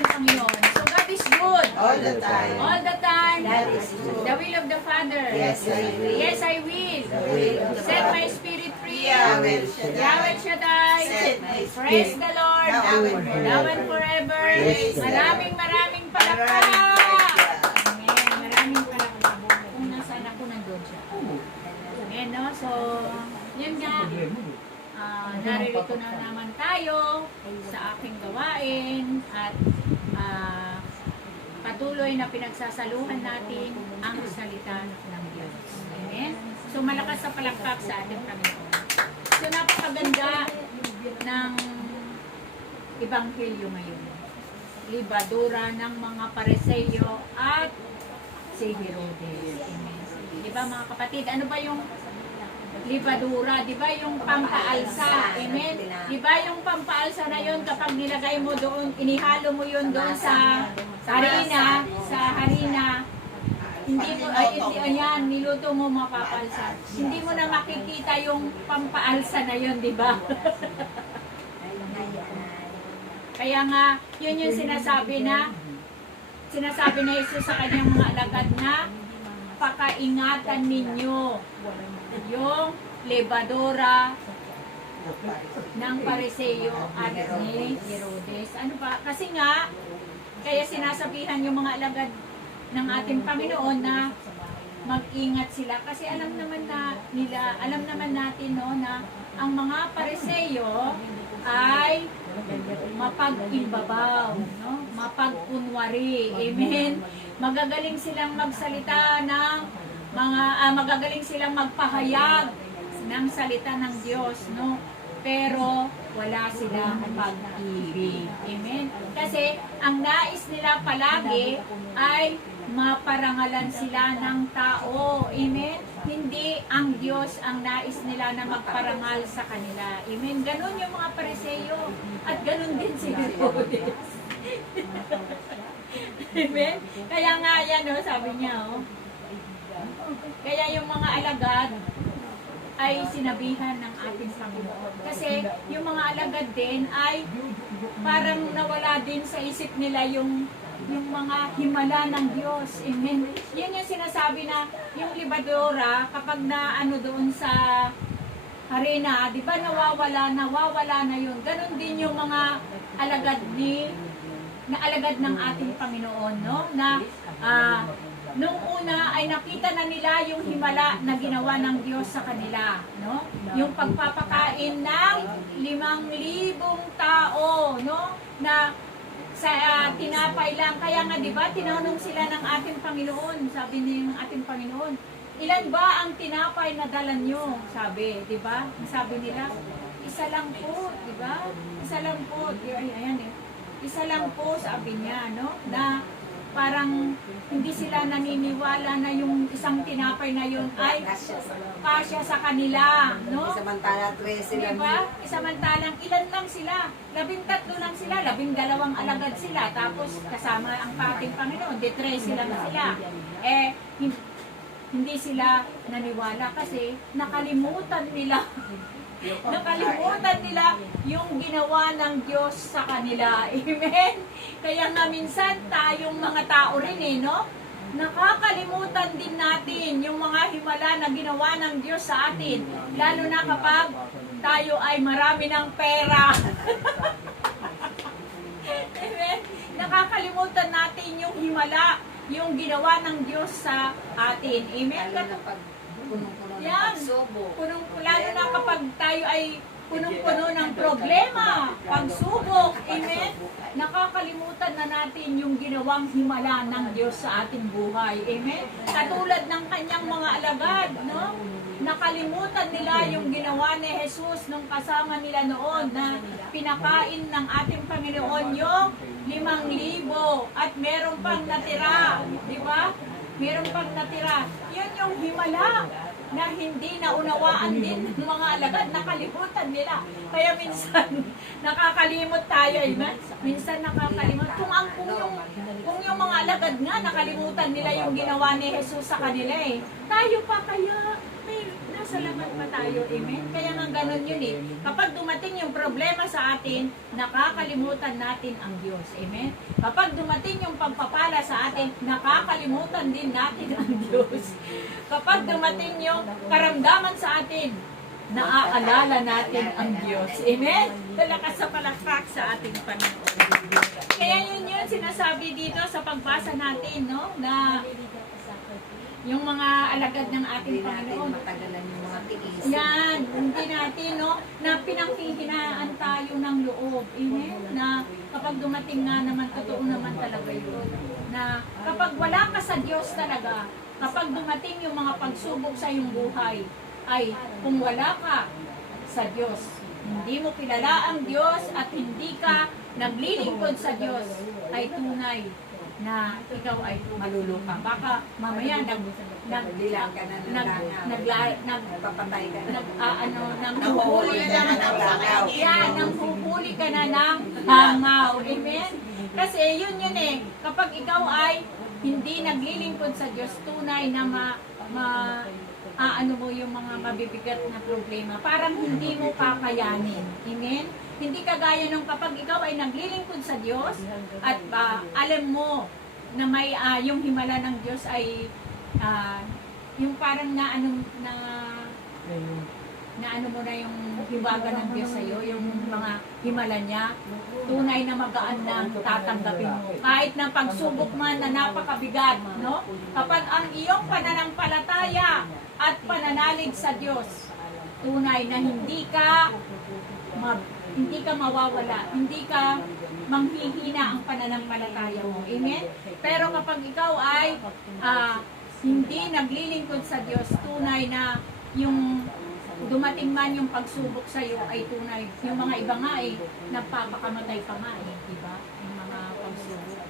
ating Panginoon. So God is good. All the time. All the time. That is good. The will of the Father. Yes, I will. Yes, I will. The will of the Set Father. my spirit free. Yahweh Shaddai. Yahweh Shaddai. Set my Praise spirit the Lord. now and forever. Now and forever. Praise the Maraming palakpak. Amen. Maraming palakpak. Kung nasaan ako, nandun siya. Amen, no? So, yun nga. Naririto na naman tayo sa aking gawain at patuloy na pinagsasaluhan natin ang salita ng Diyos. Amen? So, malakas sa palakpak sa ating Panginoon. So, napakaganda ng Ebanghelyo ngayon. Libadura ng mga Pariseo at si Herodes. Amen. Diba mga kapatid, ano ba yung libadura? Diba yung pampaalsa? Amen? Diba yung pampaalsa na yun kapag nilagay mo doon, inihalo mo yun doon sa harina, hindi mo, ayan, niluto mo mapapalsa. Hindi mo na makikita yung pampaalsa na yun, diba? Kaya nga, yun yung sinasabi na Jesus sa kanyang mga alagad na pakaingatan ninyo yung lebadora ng Pariseo at ni Herodes. Ano ba? Kasi nga, kaya sinasabihan yung mga alagad ng ating Panginoon na mag-ingat sila. Kasi alam naman natin no, na ang mga Pariseo ay mapag-imbabaw, no? Mapag-unwari. Amen. Magagaling silang magsalita ng magagaling silang magpahayag ng salita ng Diyos, no? Pero wala silang pag-ibig. Amen. Kasi ang nais nila palagi ay maparangalan sila ng tao. Amen. Hindi ang Diyos ang nais nila na magparangal sa kanila. Amen. Ganon yung mga Pariseo. At ganon din si Herodes. Amen. Kaya nga yan, no, sabi niya, oh. Kaya yung mga alagad ay sinabihan ng ating Panginoon. Kasi yung mga alagad din ay parang nawala din sa isip nila yung mga himala ng Diyos. Amen. Yan yung sinasabi na yung libadora kapag na doon sa harina, di ba nawawala na yun. Ganon din yung mga alagad ng ating Panginoon, no? Na nung una ay nakita na nila yung himala na ginawa ng Diyos sa kanila, no? Yung pagpapakain ng 5,000 tao, no? Na sa tinapay lang. Kaya nga, di ba, tinanong sila ng ating Panginoon. Sabi ng ating Panginoon, ilan ba ang tinapay na dala nyo? Sabi, di ba? Sabi nila, isa lang po, di ba? Isa lang po. Ayan eh. Isa lang po, sabi niya, no? Na parang hindi sila naniniwala na yung isang tinapay na yun ay kasya sa kanila, no? Samantala 13 lang. Diba? Samantalang ilan lang sila? 13 lang sila, 12 alagad sila, tapos kasama ang ating Panginoon, 13 lang sila. Hindi sila naniwala kasi nakalimutan nila yung ginawa ng Diyos sa kanila. Amen? Kaya nga minsan tayong mga tao rin no? Nakakalimutan din natin yung mga himala na ginawa ng Diyos sa atin. Lalo na kapag tayo ay marami ng pera. Amen? Nakakalimutan natin yung himala, yung ginawa ng Diyos sa atin. Amen? Punong-puno ng Yan. pagsubok. Lalo na kapag tayo ay punong-puno ng problema, pagsubok, amen? Nakakalimutan na natin yung ginawang himala ng Diyos sa ating buhay, amen? Katulad ng kanyang mga alagad, no? Nakalimutan nila yung ginawa ni Jesus nung kasama nila noon na pinakain ng ating Panginoon yung 5,000 at meron pang natira, di ba? Meron pang natira. Yun yung himala na hindi naunawaan din ng mga alagad, nakalimutan nila. Kaya minsan, nakakalimot tayo, amen? Minsan nakakalimot. Kung yung mga alagad nga, nakalimutan nila yung ginawa ni Jesus sa kanila tayo pa kaya, may magpapasalamat pa tayo. Amen? Kaya nga ganun yun eh. Kapag dumating yung problema sa atin, nakakalimutan natin ang Diyos. Amen? Kapag dumating yung pagpapala sa atin, nakakalimutan din natin ang Diyos. Kapag dumating yung karamdaman sa atin, naaalala natin ang Diyos. Amen? Talakas sa palakpak sa ating Panginoon. Kaya yun sinasabi dito sa pagbasa natin, no? Na yung mga alagad ng ating Hindi natin Panginoon. matagalan yung mga tiis. Yan, hindi natin, no? Na pinanghihinaan tayo ng loob. Amen? Na kapag dumating nga naman, totoo naman talaga yun. Na kapag wala ka sa Diyos talaga, kapag dumating yung mga pagsubok sa iyong buhay, ay kung wala ka sa Diyos, hindi mo kilala ang Diyos at hindi ka naglilingkod sa Diyos, ay tunay na ikaw ay maluluka. Baka mamaya Bilang ka na ng langaw. Papatay ka na. nanghuhuli ka na ng langaw. yan, nanghuhuli ka na ng hangaw. Amen? Kasi yun eh, kapag ikaw ay hindi naglilingkod sa Diyos, tunay na ano mo yung mga mabibigat na problema. Parang hindi mo kakayanin. Amen? Hindi kagaya nung kapag ikaw ay naglilingkod sa Diyos at alam mo na may yung himala ng Diyos ay yung parang na ano mo na yung hiwaga ng Diyos sa iyo, yung mga himala niya, tunay na magaan na tatanggapin mo. Kahit na pagsubok man na napakabigat, no? Kapag ang iyong pananampalataya at pananalig sa Diyos, tunay na hindi ka mawawala, hindi ka manghihina ang pananampalataya mo. Amen? Pero kapag ikaw ay hindi naglilingkod sa Diyos, tunay na yung dumating man yung pagsubok sa iyo ay tunay. Yung mga iba nga nagpapakamatay pa nga diba? Yung mga pagsubok.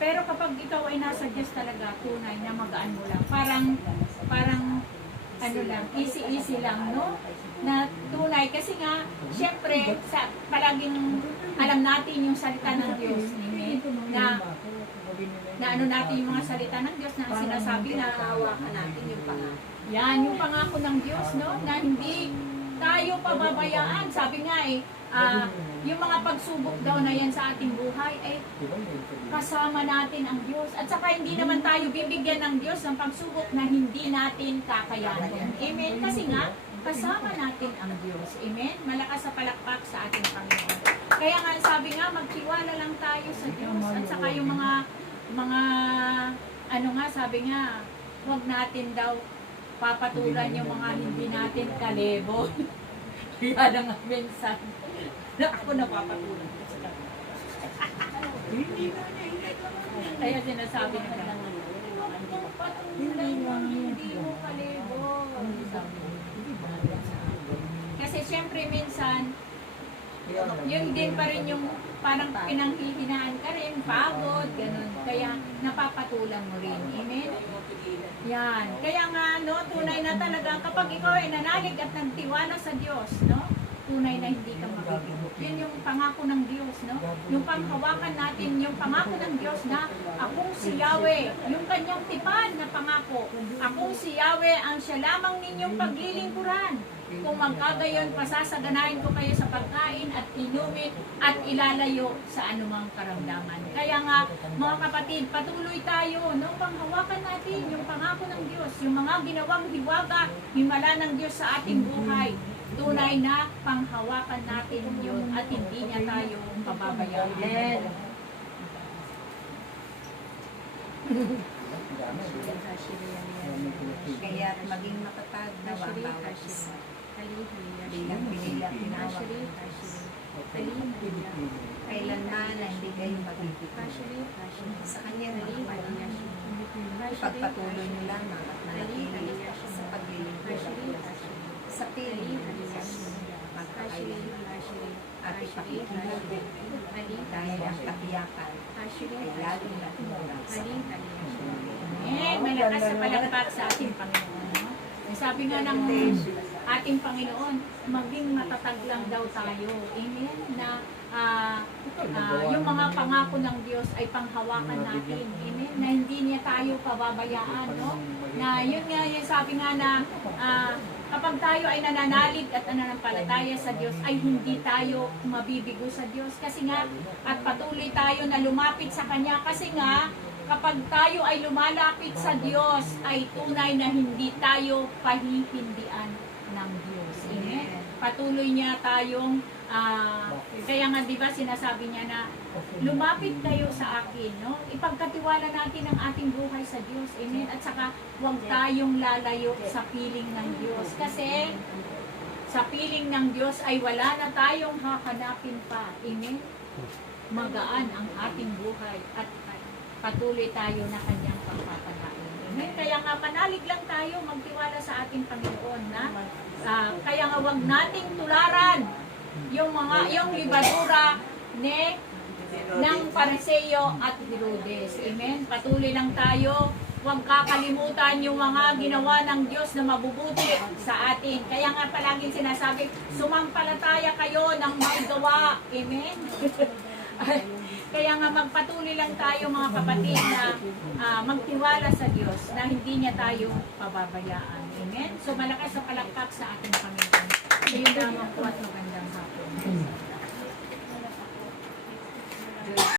Pero kapag ikaw ay nasa Diyos talaga, tunay na magaan mo lang. Parang ano lang, easy lang, no? Na tunay. Kasi nga, syempre, palaging alam natin yung salita ng Diyos. Na ano natin yung mga salita ng Diyos na sinasabi na Hawakan natin yung pangako. yan, yung pangako ng Diyos, no? Na hindi tayo pababayaan. Sabi nga yung mga pagsubok daw na yan sa ating buhay, kasama natin ang Diyos. At saka hindi naman tayo bibigyan ng Diyos ng pagsubok na hindi natin kakayanin. Amen? Kasi nga, kasama natin ang Diyos. Amen? Malakas sa palakpak sa ating Panginoon. Kaya nga, sabi nga, magtiwala lang tayo sa Diyos. At saka yung mga sabi nga, huwag natin daw papatulan yung mga hindi natin kalebo. Yan ang mensahe. Ako napapatulan. Kaya sinasabi nila, huwag mong patulan yung hindi mo kalebo. Kasi syempre minsan, yun din pa rin yung parang pinanghihinaan ka rin, pagod, ganun. Kaya napapatulan mo rin. Amen? Yan. Kaya nga, no, tunay na talaga, kapag ikaw ay nanalig at nagtiwala sa Diyos, no, tunay na hindi ka mabibigo. Yun yung pangako ng Diyos, no? Yung panghawakan natin, yung pangako ng Diyos na akong si Yahweh, yung kanyang tipan na pangako, akong si Yahweh ang siya lamang ninyong paglilingkuran. Kung magkagayon, pasasaganahin ko kayo sa pagkain at inumin at ilalayo sa anumang karamdaman. Kaya nga, mga kapatid, patuloy tayo, no? Panghawakan natin yung pangako ng Diyos, yung mga ginawang hiwaga, himala ng Diyos sa ating buhay. Tunay na panghawakan natin yun at hindi niya tayo pababayaan. Kaya maging matatag na ang bawat isa. Bilang pinila tinawag. Kailanman na hindi kayo magbibigay. Sa kanya na ipagpatuloy nyo lamang at manatili sa paglilingkod sa piling magkakayon at ipakikilala dahil ang katiyakan ay laging natulog sa Malakas sa palakpak sa ating Panginoon. No? Sabi nga ng ating Panginoon, maging matatag lang daw tayo. Amen? Na yung mga pangako ng Diyos ay panghawakan natin. Amen? Na hindi niya tayo pababayaan, no? Na yun nga, yung sabi nga na kapag tayo ay nananalig at nananampalataya sa Diyos, ay hindi tayo mabibigo sa Diyos. Kasi nga, at patuloy tayo na lumapit sa Kanya. Kasi nga, kapag tayo ay lumalapit sa Diyos, ay tunay na hindi tayo pahihindian ng Diyos. Amen? Patuloy niya tayong, kaya nga diba sinasabi niya na, lumapit kayo sa akin, no? Ipagkatiwala natin ang ating buhay sa Diyos. Amen? At saka, huwag tayong lalayo sa piling ng Diyos. Kasi, sa piling ng Diyos ay wala na tayong hahanapin pa. Amen? Magaan ang ating buhay at patuloy tayo na kanyang pagpapalain. Amen? Kaya nga, manalig lang tayo magtiwala sa ating Panginoon na kaya nga huwag nating tularan yung libadura ng Pariseo at Herodes. Amen? Patuloy lang tayo. Huwag kakalimutan yung mga ginawa ng Diyos na mabubuti sa atin. Kaya nga palaging sinasabi, sumampalataya kayo ng may gawa. Amen? Kaya nga magpatuloy lang tayo mga kapatid na magtiwala sa Diyos na hindi niya tayo pababayaan. Amen? So malakas sa palakpak sa ating Panginoon. So yun lamang po at magandang hapon.